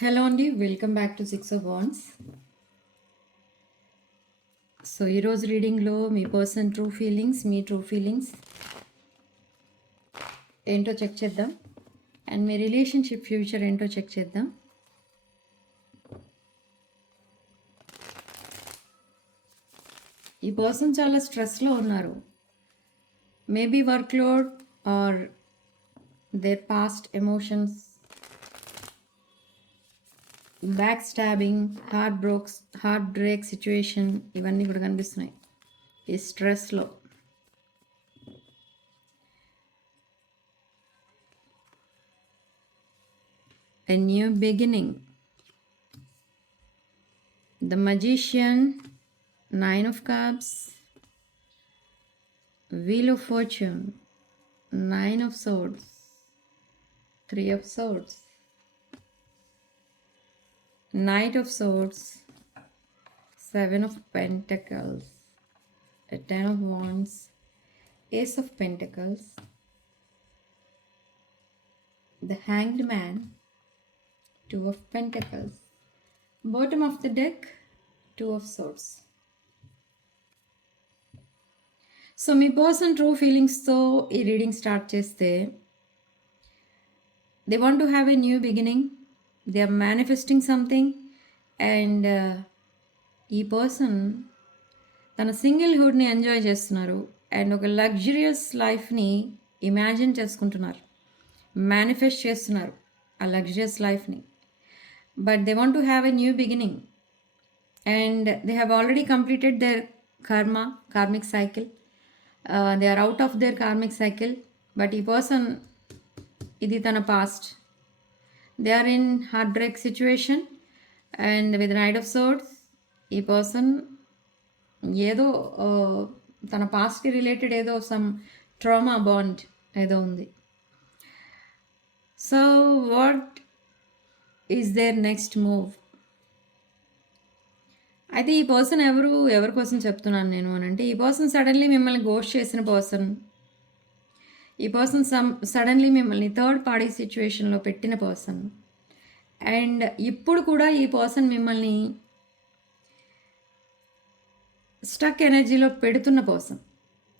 Hello అండి, welcome back to 6 of Wands. So ఈరోజు రీడింగ్లో మీ పర్సన్ ట్రూ ఫీలింగ్స్, మీ ట్రూ ఫీలింగ్స్ ఏంటో చెక్ చేద్దాం. అండ్ మీ రిలేషన్షిప్ ఫ్యూచర్ ఏంటో చెక్ చేద్దాం. ఈ పర్సన్ చాలా స్ట్రెస్లో ఉన్నారు. Maybe work load or their past emotions, back stabbing, heart break situation ఇవన్నీ కూడా కనిపిస్తున్నాయి ఈ స్ట్రెస్లో. A new beginning. The Magician, 9 of Cups, Wheel of Fortune, 9 of Swords, 3 of Swords, Knight of Swords, 7 of Pentacles, a 10 of Wands, Ace of Pentacles, the Hanged Man, 2 of Pentacles, bottom of the deck, 2 of Swords. So మీ person true ఫీలింగ్స్తో ఈ reading start చేస్తే, they want to have a new beginning, they are manifesting something. And ఈ person తన సింగిల్హుడ్ని enjoy చేస్తున్నారు and ఒక luxurious లైఫ్ని ఇమాజిన్ చేసుకుంటున్నారు, మేనిఫెస్ట్ చేస్తున్నారు ఆ లగ్జరియస్ లైఫ్ని. But they want to have a new beginning and they have already completed their karmic cycle. They are out of their karmic cycle. But ఈ పర్సన్, ఇది తన past. They are in heart break situation and with knight of swords ఈ person ఏదో తన పాస్ట్కి related ఏదో some trauma bond ఏదో ఉంది. So what is their next move? అయితే ఈ పర్సన్ ఎవరి కోసం చెప్తున్నాను నేను అని అంటే, ఈ పర్సన్ సడన్లీ మిమ్మల్ని గోస్ట్ చేసిన పర్సన్, ఈ పర్సన్ సడన్లీ మిమ్మల్ని థర్డ్ పార్టీ సిచ్యువేషన్లో పెట్టిన పర్సన్. అండ్ ఇప్పుడు కూడా ఈ పర్సన్ మిమ్మల్ని స్టక్ ఎనర్జీలో పెడుతున్న person.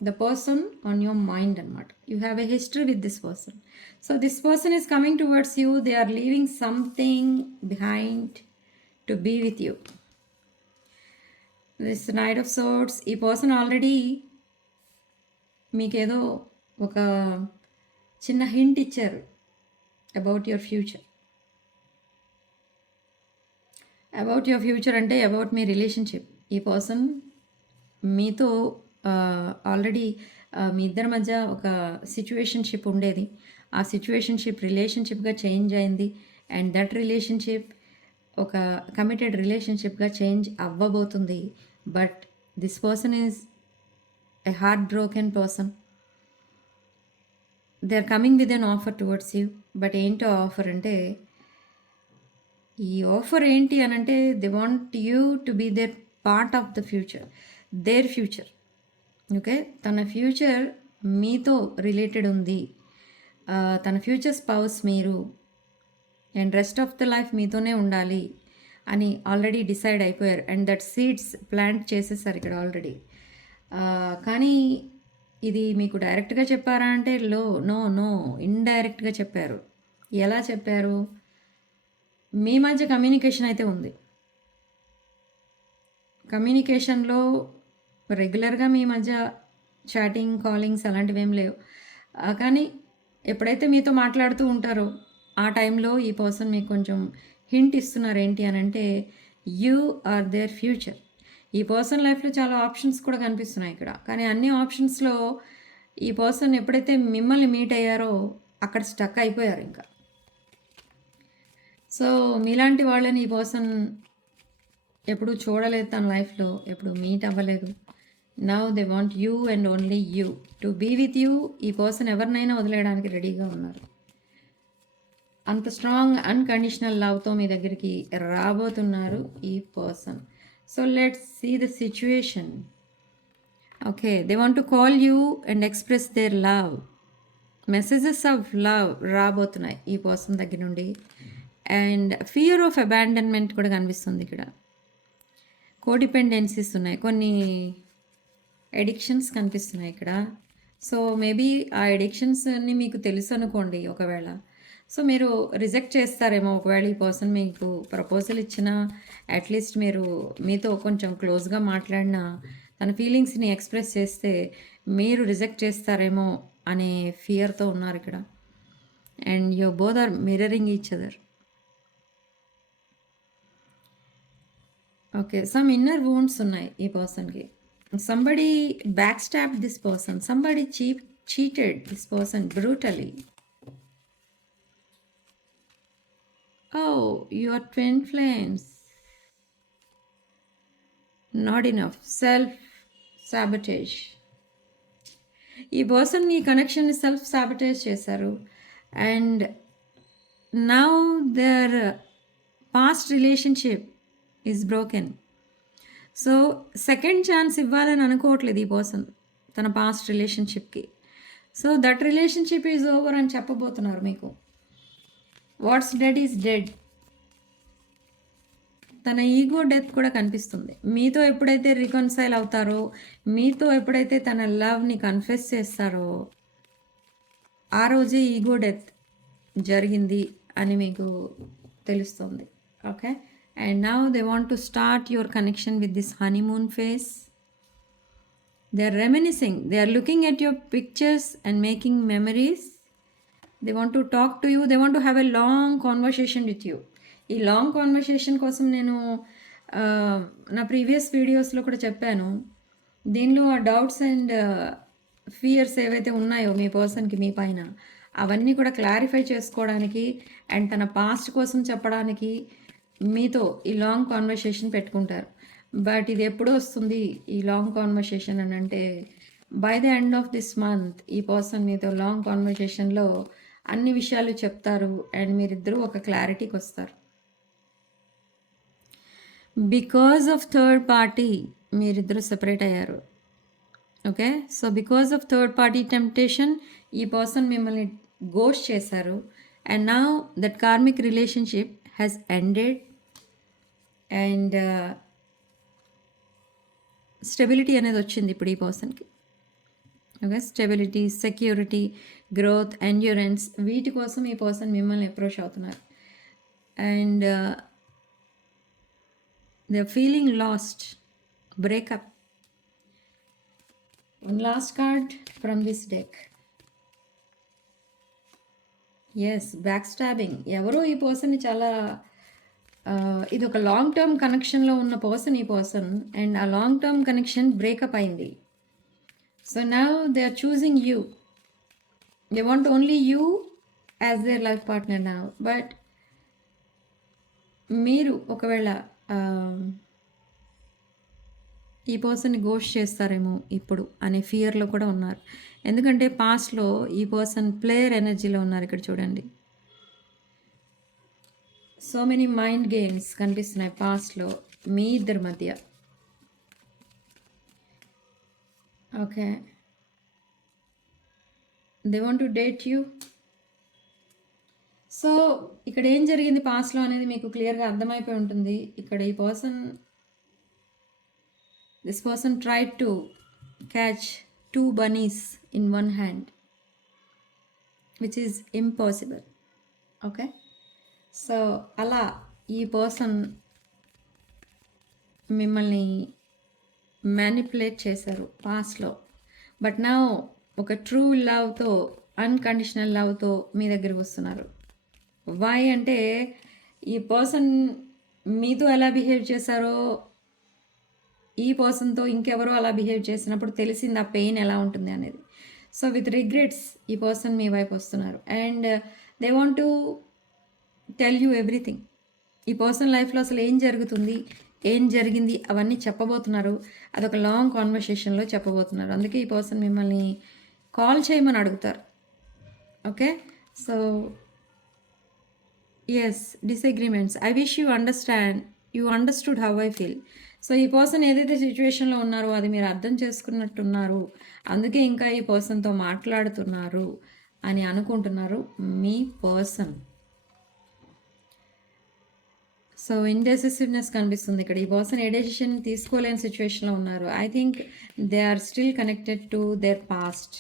The person on your mind అనమాట. You have a history with this person. So this person is coming towards you. They are leaving something behind to be with you. This knight of swords, ఈ person already మీకేదో ఒక చిన్న hint ఇచ్చారు about your future. About your future అంటే about మీ relationship. ఈ person మీతో already మీ ఇద్దరి మధ్య ఒక సిచ్యువేషన్షిప్ ఉండేది. ఆ సిచ్యువేషన్షిప్ రిలేషన్షిప్గా చేంజ్ అయింది. అండ్ దట్ రిలేషన్షిప్ ఒక కమిటెడ్ రిలేషన్షిప్గా చేంజ్ అవ్వబోతుంది. But this person is a heart broken person. They are coming with an offer towards you. But ఏంటో ఆఫర్ అంటే, ఈ ఆఫర్ ఏంటి అని అంటే, they want you to be their part of the future, their future. Okay, తన future మీతో related ఉంది. తన ఫ్యూచర్ స్పౌస్ మీరు and rest of the life మీతోనే ఉండాలి అని ఆల్రెడీ డిసైడ్ అయిపోయారు. అండ్ దట్ సీడ్స్ ప్లాంట్ చేసేసారు ఇక్కడ ఆల్రెడీ. కానీ ఇది మీకు డైరెక్ట్గా చెప్పారా అంటే నో ఇండైరెక్ట్గా చెప్పారు. ఎలా చెప్పారు? మీ మధ్య కమ్యూనికేషన్ అయితే ఉంది. కమ్యూనికేషన్లో రెగ్యులర్గా మీ మధ్య చాటింగ్, కాలింగ్స్ అలాంటివి ఏం లేవు. కానీ ఎప్పుడైతే మీతో మాట్లాడుతూ ఉంటారో ఆ టైంలో ఈ పర్సన్ మీకు కొంచెం హింట్ ఇస్తున్నారు. ఏంటి అని అంటే, యూ ఆర్ దేర్ ఫ్యూచర్. ఈ పర్సన్ లైఫ్లో చాలా ఆప్షన్స్ కూడా కనిపిస్తున్నాయి ఇక్కడ. కానీ అన్ని ఆప్షన్స్లో ఈ పర్సన్ ఎప్పుడైతే మిమ్మల్ని మీట్ అయ్యారో అక్కడ స్టక్ అయిపోయారు ఇంకా. సో మీలాంటి వాళ్ళని ఈ పర్సన్ ఎప్పుడు చూడలేదు, తన లైఫ్లో ఎప్పుడు మీట్ అవ్వలేదు. Now they want you and only you to be with you. ఈ పర్సన్ ఎవరినైనా వదిలేయడానికి రెడీగా ఉన్నారు. అంత స్ట్రాంగ్ అన్కండిషనల్ లవ్తో మీ దగ్గరికి రాబోతున్నారు ఈ person. So let's see the situation. Okay, they want to call you and express their love. Messages of love రాబోతున్నాయి ఈ పర్సన్ దగ్గర నుండి. అండ్ ఫియర్ ఆఫ్ అబాండన్మెంట్ కూడా కనిపిస్తుంది ఇక్కడ. కోడిపెండెన్సీస్ ఉన్నాయి, కొన్ని ఎడిక్షన్స్ కనిపిస్తున్నాయి ఇక్కడ. సో మేబీ ఆ ఎడిక్షన్స్ అన్నీ మీకు తెలుసు అనుకోండి ఒకవేళ. సో మీరు రిజెక్ట్ చేస్తారేమో ఒకవేళ ఈ పర్సన్ మీకు ప్రపోజల్ ఇచ్చినా, అట్లీస్ట్ మీరు మీతో కొంచెం క్లోజ్గా మాట్లాడినా, తన ఫీలింగ్స్ని ఎక్స్ప్రెస్ చేస్తే మీరు రిజెక్ట్ చేస్తారేమో అనే ఫియర్తో ఉన్నారు ఇక్కడ. And you both are mirroring each other. Okay, some inner wounds ఉన్నాయి ఈ పర్సన్కి. Somebody back stab this person, somebody cheated this person brutally. Oh, your twin flames. Not enough. Self-sabotage. ఈ పర్సన్ ఈ కనెక్షన్ని సెల్ఫ్ సాబిటైజ్ చేశారు. And now their past relationship is broken. So second chance ఇవ్వాలని అనుకోవట్లేదు ఈ person తన past రిలేషన్షిప్కి. So that relationship is over అని చెప్పబోతున్నారు మీకు. What's dead is dead. తన ఈగో డెత్ కూడా కనిపిస్తుంది. మీతో ఎప్పుడైతే రికన్సైల్ అవుతారో, మీతో ఎప్పుడైతే తన లవ్ని కన్ఫెస్ చేస్తారో, ఆ రోజే ఈగో డెత్ జరిగింది అని మీకు తెలుస్తుంది. Okay, and now they want to start your connection with this honeymoon phase. They are reminiscing, they are looking at your pictures and making memories. They want to talk to you, they want to have a long conversation with you. ఈ long conversation కోసం నేను నా previous వీడియోస్లో కూడా చెప్పాను. దీనిలో ఆ doubts and fears ఏవైతే ఉన్నాయో మీ పర్సన్కి మీ పైన, అవన్నీ కూడా క్లారిఫై చేసుకోవడానికి అండ్ తన పాస్ట్ కోసం చెప్పడానికి మీతో ఈ లాంగ్ కాన్వర్సేషన్ పెట్టుకుంటారు. బట్ ఇది ఎప్పుడు వస్తుంది ఈ లాంగ్ కాన్వర్సేషన్ అని అంటే, by the end of this month ఈ పర్సన్ మీతో లాంగ్ కాన్వర్సేషన్లో అన్ని విషయాలు చెప్తారు అండ్ మీరిద్దరూ ఒక క్లారిటీకి వస్తారు. బికాజ్ ఆఫ్ థర్డ్ పార్టీ మీరిద్దరూ సెపరేట్ అయ్యారు. Okay, so because of third party temptation ఈ పర్సన్ మిమ్మల్ని గోస్ట్ చేశారు. And now that karmic relationship has ended and stability అనేది వచ్చింది ఇప్పుడు ఈ పర్సన్కి. Okay, stability, security, growth, endurance, వీటి కోసం ఈ పర్సన్ మిమ్మల్ని అప్రోచ్ అవుతున్నారు. And they are feeling lost, breakup. One last card from this deck. Yes, back stabbing. ఎవరో ఈ పర్సన్ని చాలా ఇది ఒక లాంగ్ టర్మ్ కనెక్షన్లో ఉన్న పర్సన్ ఈ పర్సన్, అండ్ ఆ లాంగ్ టర్మ్ కనెక్షన్ బ్రేకప్ అయింది. So now they are choosing you. They want only you as their life partner now. But మీరు ఒకవేళ ఈ పర్సన్ని గోస్ట్ చేస్తారేమో ఇప్పుడు అనే ఫియర్లో కూడా ఉన్నారు. ఎందుకంటే పాస్ట్లో ఈ పర్సన్ ప్లేయర్ ఎనర్జీలో ఉన్నారు. ఇక్కడ చూడండి, సో మెనీ మైండ్ గేమ్స్ కనిపిస్తున్నాయి పాస్ట్లో మీ ఇద్దరి మధ్య. Okay, they want to date you. So ఇక్కడ ఏం జరిగింది పాస్ట్లో అనేది మీకు క్లియర్గా అర్థమైపోయి ఉంటుంది. ఇక్కడ ఈ this person tried to catch 2 bunnies in one hand, which is impossible. Okay, so అలా ఈ పర్సన్ మిమ్మల్ని మ్యానిపులేట్ చేశారు పాస్ట్లో. బట్ నౌ ఒక ట్రూ లవ్తో, అన్కండిషనల్ లవ్తో మీ దగ్గరికి వస్తున్నారు. వై అంటే ఈ పర్సన్ మీతో ఎలా బిహేవ్ చేశారో ఈ పర్సన్తో ఇంకెవరో అలా బిహేవ్ చేసినప్పుడు తెలిసింది ఆ పెయిన్ ఎలా ఉంటుంది అనేది. సో విత్ రిగ్రెట్స్ ఈ పర్సన్ మీ వైపు వస్తున్నారు. And they want to tell you everything. ఈ పర్సన్ లైఫ్లో అసలు ఏం జరుగుతుంది, ఏం జరిగింది అవన్నీ చెప్పబోతున్నారు. అదొక లాంగ్ కాన్వర్సేషన్లో చెప్పబోతున్నారు. అందుకే ఈ పర్సన్ మిమ్మల్ని కాల్ చేయమని అడుగుతారు. Okay, so yes, disagreements. I wish you understood how I feel. So ఈ పర్సన్ ఏదైతే సిచ్యువేషన్లో ఉన్నారో అది మీరు అర్థం చేసుకున్నట్టున్నారు. అందుకే ఇంకా ఈ పర్సన్తో మాట్లాడుతున్నారు అని అనుకుంటున్నారు మీ పర్సన్. సో ఇండెసిసివ్నెస్ కనిపిస్తుంది ఇక్కడ. ఈ పర్సన్ ఏ డెసిషన్ తీసుకోలేని సిచ్యువేషన్లో ఉన్నారు. I think they are still connected to their past.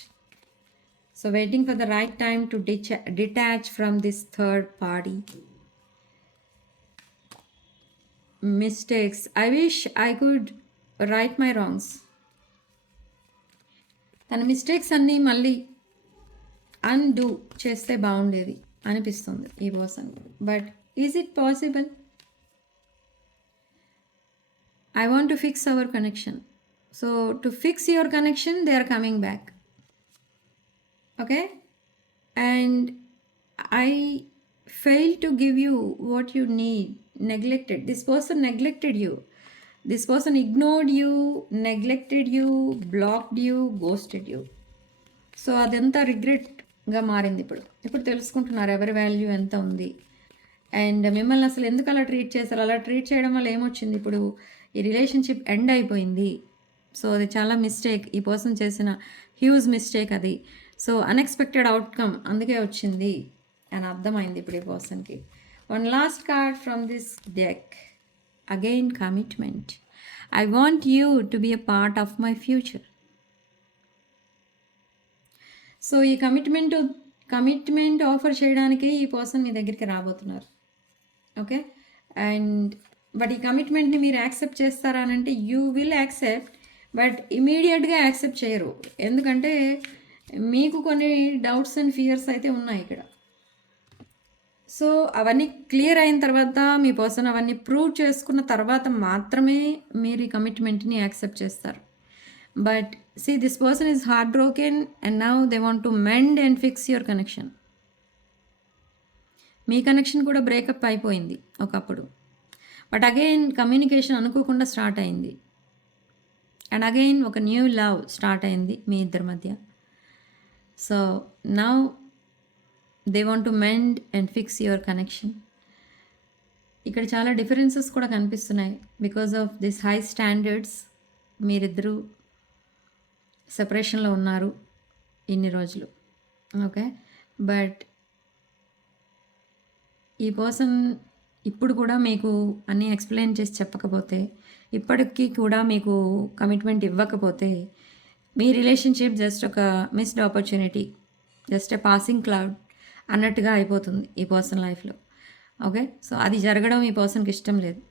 So waiting for the right time to detach from this third party. Mistakes. I wish I could right my wrongs. తన mistakes అన్నీ మళ్ళీ undo చేస్తే బాగుండేది అనిపిస్తుంది ఈ person. But is it possible? I want to fix our connection. So to fix your connection, they are coming back. Okay? And I failed to give you what you need. Neglected. This person neglected you. This person ignored you, neglected you, blocked you, ghosted you. So అదంతా రిగ్రెట్గా మారింది. ఇప్పుడు తెలుసుకుంటున్నారు ఎవరి value ఎంత ఉంది. And మిమ్మల్ని అసలు ఎందుకు అలా ట్రీట్ చేశారు, అలా ట్రీట్ చేయడం వల్ల ఏమొచ్చింది, ఇప్పుడు ఈ రిలేషన్షిప్ ఎండ్ అయిపోయింది. సో అది చాలా మిస్టేక్, ఈ పర్సన్ చేసిన హ్యూజ్ మిస్టేక్ అది. సో అన్ఎక్స్పెక్టెడ్ అవుట్కమ్ అందుకే వచ్చింది అని అర్థమైంది ఇప్పుడు ఈ పర్సన్కి. One last card from this deck. Again commitment. I want you to be a part of my future. So ఈ కమిట్మెంట్ ఆఫర్ చేయడానికి ఈ పర్సన్ మీ దగ్గరికి రాబోతున్నారు. ఓకే, అండ్ బట్ ఈ కమిట్మెంట్ని మీరు యాక్సెప్ట్ చేస్తారా అని అంటే యూ విల్ యాక్సెప్ట్, బట్ ఇమీడియట్గా యాక్సెప్ట్ చేయరు. ఎందుకంటే మీకు కొన్ని డౌట్స్ అండ్ ఫియర్స్ అయితే ఉన్నాయి ఇక్కడ. సో అవన్నీ క్లియర్ అయిన తర్వాత మీ పర్సన్ అవన్నీ ప్రూవ్ చేసుకున్న తర్వాత మాత్రమే మీరు ఈ కమిట్మెంట్ని యాక్సెప్ట్ చేస్తారు. But see, this person is heartbroken and now they want to mend and fix your connection. Me connection కూడా బ్రేకప్ అయిపోయింది ఒకప్పుడు, బట్ అగైన్ కమ్యూనికేషన్ అనుకోకుండా స్టార్ట్ అయింది. అండ్ అగైన్ ఒక న్యూ లవ్ స్టార్ట్ అయింది మీ ఇద్దరి మధ్య. So now they want to mend and fix your connection. ఇక్కడ చాలా డిఫరెన్సెస్ కూడా కనిపిస్తున్నాయి because of this high standards. మీరిద్దరూ సెపరేషన్లో ఉన్నారు ఇన్ని రోజులు. ఓకే, బట్ ఈ పర్సన్ ఇప్పుడు కూడా మీకు అన్నీ ఎక్స్ప్లెయిన్ చేసి చెప్పకపోతే, ఇప్పటికీ కూడా మీకు కమిట్మెంట్ ఇవ్వకపోతే, మీ రిలేషన్షిప్ జస్ట్ ఒక missed opportunity, just a passing cloud అన్నట్టుగా అయిపోతుంది ఈ పర్సన్ లైఫ్లో. ఓకే, సో అది జరగడం ఈ పర్సన్కి ఇష్టం లేదు.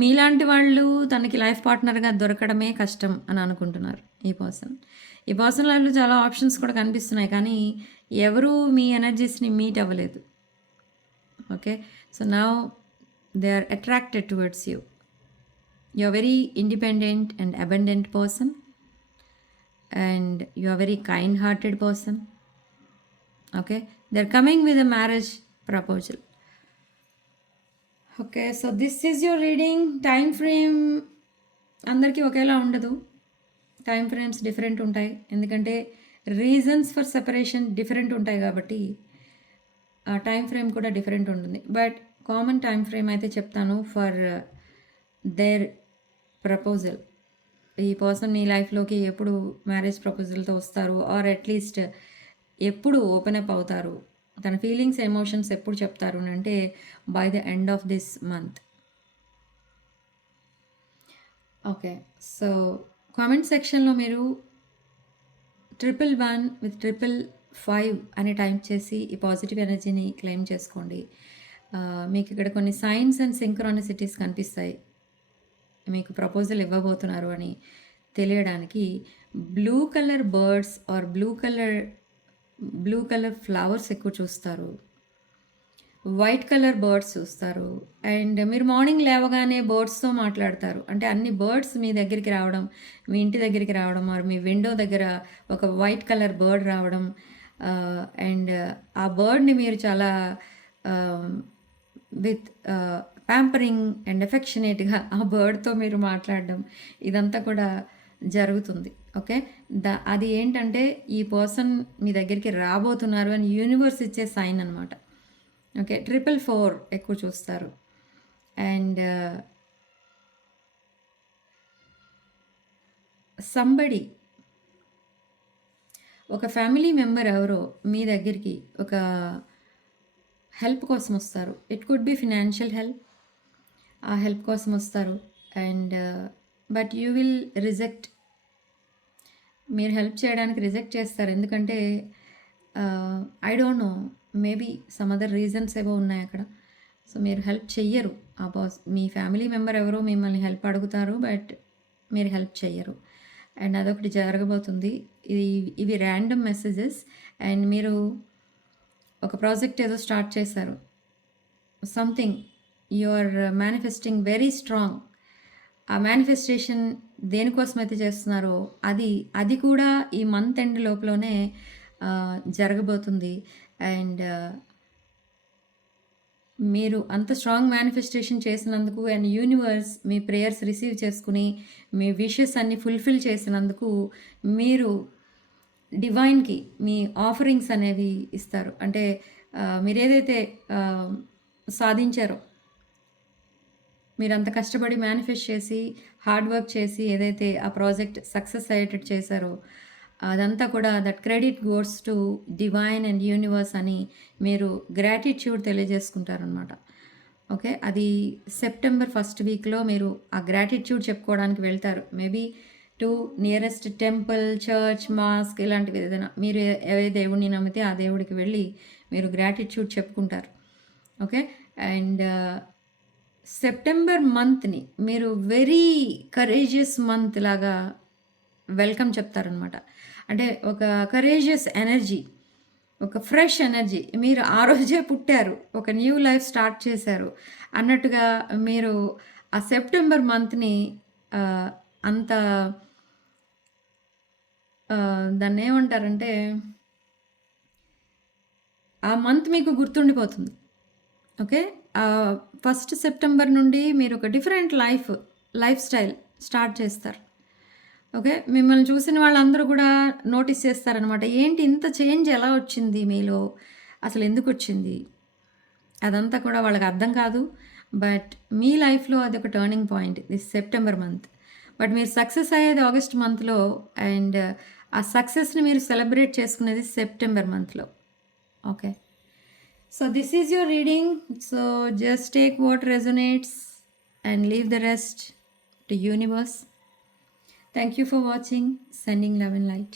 మీలాంటి వాళ్ళు తనకి లైఫ్ పార్ట్నర్గా దొరకడమే కష్టం అని అనుకుంటున్నారు ఈ పర్సన్ లైఫ్లో చాలా ఆప్షన్స్ కూడా కనిపిస్తున్నాయి, కానీ ఎవరు మీ ఎనర్జీస్ని మీట్ అవ్వలేదు. Okay, so now they are attracted towards you. You are very independent and abundant person, and you are very kind hearted person. Okay, they are coming with a marriage proposal. Okay, so this is your reading. Time frame అందరికీ ఒకేలా ఉండదు, time frames different ఉంటాయి. ఎందుకంటే reasons for separation different ఉంటాయి కాబట్టి ఆ time frame కూడా different ఉంటుంది. బట్ కామన్ టైం ఫ్రేమ్ అయితే చెప్తాను ఫర్ దేర్ ప్రపోజల్. ఈ పర్సన్ మీ లైఫ్లోకి ఎప్పుడు మ్యారేజ్ ప్రపోజల్తో వస్తారు, ఆర్ అట్లీస్ట్ ఎప్పుడు ఓపెన్ అప్ అవుతారు, తన ఫీలింగ్స్ ఎమోషన్స్ ఎప్పుడు చెప్తారు అని అంటే by the end of this month. Okay, so comment సెక్షన్లో మీరు 111 with 555 అని టైప్ చేసి ఈ పాజిటివ్ ఎనర్జీని క్లెయిమ్ చేసుకోండి. మీకు ఇక్కడ కొన్ని సైన్స్ అండ్ సింక్రానిసిటీస్ కనిపిస్తాయి, మీకు ప్రపోజల్ ఇవ్వబోతున్నారు అని తెలియడానికి. Blue colour birds or blue colour flowers ఎక్కువ చూస్తారు, వైట్ కలర్ బర్డ్స్ చూస్తారు. అండ్ మీరు మార్నింగ్ లేవగానే బర్డ్స్తో మాట్లాడతారు, అంటే అన్ని బర్డ్స్ మీ దగ్గరికి రావడం, మీ ఇంటి దగ్గరికి రావడం, ఆర్ మీ విండో దగ్గర ఒక వైట్ కలర్ బర్డ్ రావడం. అండ్ ఆ బర్డ్ని మీరు చాలా విత్ ప్యాంపరింగ్ అండ్ ఎఫెక్షనేట్గా ఆ బర్డ్తో మీరు మాట్లాడడం, ఇదంతా కూడా జరుగుతుంది. ఓకే, అది ఏంటంటే ఈ పర్సన్ మీ దగ్గరికి రాబోతున్నారు అని యూనివర్స్ ఇచ్చే సైన్ అనమాట. ఓకే, 444 ఎక్కువ చూస్తారు. అండ్ సంబడి, ఒక ఫ్యామిలీ మెంబర్ ఎవరో మీ దగ్గరికి ఒక హెల్ప్ కోసం వస్తారు. It could be financial help, ఆ హెల్ప్ కోసం వస్తారు. And but you will reject. మీరు హెల్ప్ చేయడానికి రిజెక్ట్ చేస్తారు. ఎందుకంటే I don't know, maybe some other reasons ఏవో ఉన్నాయి అక్కడ. సో మీరు హెల్ప్ చెయ్యరు. ఆ మీ ఫ్యామిలీ మెంబర్ ఎవరో మిమ్మల్ని హెల్ప్ అడుగుతారు, బట్ మీరు హెల్ప్ చెయ్యరు. అండ్ అదొకటి జరగబోతుంది. ఇవి ర్యాండమ్ మెసేజెస్. అండ్ మీరు ఒక ప్రాజెక్ట్ ఏదో స్టార్ట్ చేశారు. Something you are manifesting very strong. ఆ మేనిఫెస్టేషన్ దేనికోసమైతే చేస్తున్నారో అది కూడా ఈ మంత్ ఎండ్ లోపలనే జరగబోతుంది. అండ్ మీరు అంత స్ట్రాంగ్ మేనిఫెస్టేషన్ చేసినందుకు and universe me prayers receive చేసుకుని మీ విషెస్ అన్ని ఫుల్ఫిల్ చేసినందుకు మీరు డివైన్కి మీ ఆఫరింగ్స్ అనేవి ఇస్తారు. అంటే మీరు ఏదైతే సాధించారో, మీరు అంత కష్టపడి మేనిఫెస్ట్ చేసి హార్డ్ వర్క్ చేసి ఏదైతే ఆ ప్రాజెక్ట్ సక్సెస్ అయ్యేటట్టు చేశారో అదంతా కూడా that credit goes to divine and universe అని మీరు గ్రాటిట్యూడ్ తెలియజేసుకుంటారనమాట. ఓకే, అది సెప్టెంబర్ 1st వీక్లో మీరు ఆ గ్రాటిట్యూడ్ చెప్పుకోవడానికి వెళ్తారు. Maybe to nearest temple, church, mask ఇలాంటివి ఏదైనా మీరు ఏ దేవుడిని నమ్మితే ఆ దేవుడికి వెళ్ళి మీరు గ్రాటిట్యూడ్ చెప్పుకుంటారు. ఓకే, అండ్ సెప్టెంబర్ మంత్ని మీరు వెరీ కరేజియస్ మంత్ లాగా వెల్కమ్ చెప్తారనమాట. అంటే ఒక కరేజియస్ ఎనర్జీ, ఒక ఫ్రెష్ ఎనర్జీ. మీరు ఆ రోజే పుట్టారు, ఒక న్యూ లైఫ్ స్టార్ట్ చేశారు అన్నట్టుగా మీరు ఆ సెప్టెంబర్ మంత్ని అంత దాన్ని ఏమంటారంటే ఆ మంత్ మీకు గుర్తుండిపోతుంది. ఓకే, 1st సెప్టెంబర్ నుండి మీరు ఒక డిఫరెంట్ లైఫ్ స్టైల్ స్టార్ట్ చేస్తారు. ఓకే, మిమ్మల్ని చూసిన వాళ్ళందరూ కూడా నోటీస్ చేస్తారనమాట. ఏంటి ఇంత చేంజ్ ఎలా వచ్చింది మీలో, అసలు ఎందుకు వచ్చింది అదంతా కూడా వాళ్ళకి అర్థం కాదు. బట్ మీ లైఫ్లో అది ఒక turning point this September month. But మీరు సక్సెస్ అయ్యేది ఆగస్ట్ మంత్లో, అండ్ ఆ సక్సెస్ని మీరు సెలబ్రేట్ చేసుకునేది సెప్టెంబర్ మంత్లో. Okay, so this is your reading. So just take what resonates and leave the rest to universe. Thank you for watching. Sending love and light.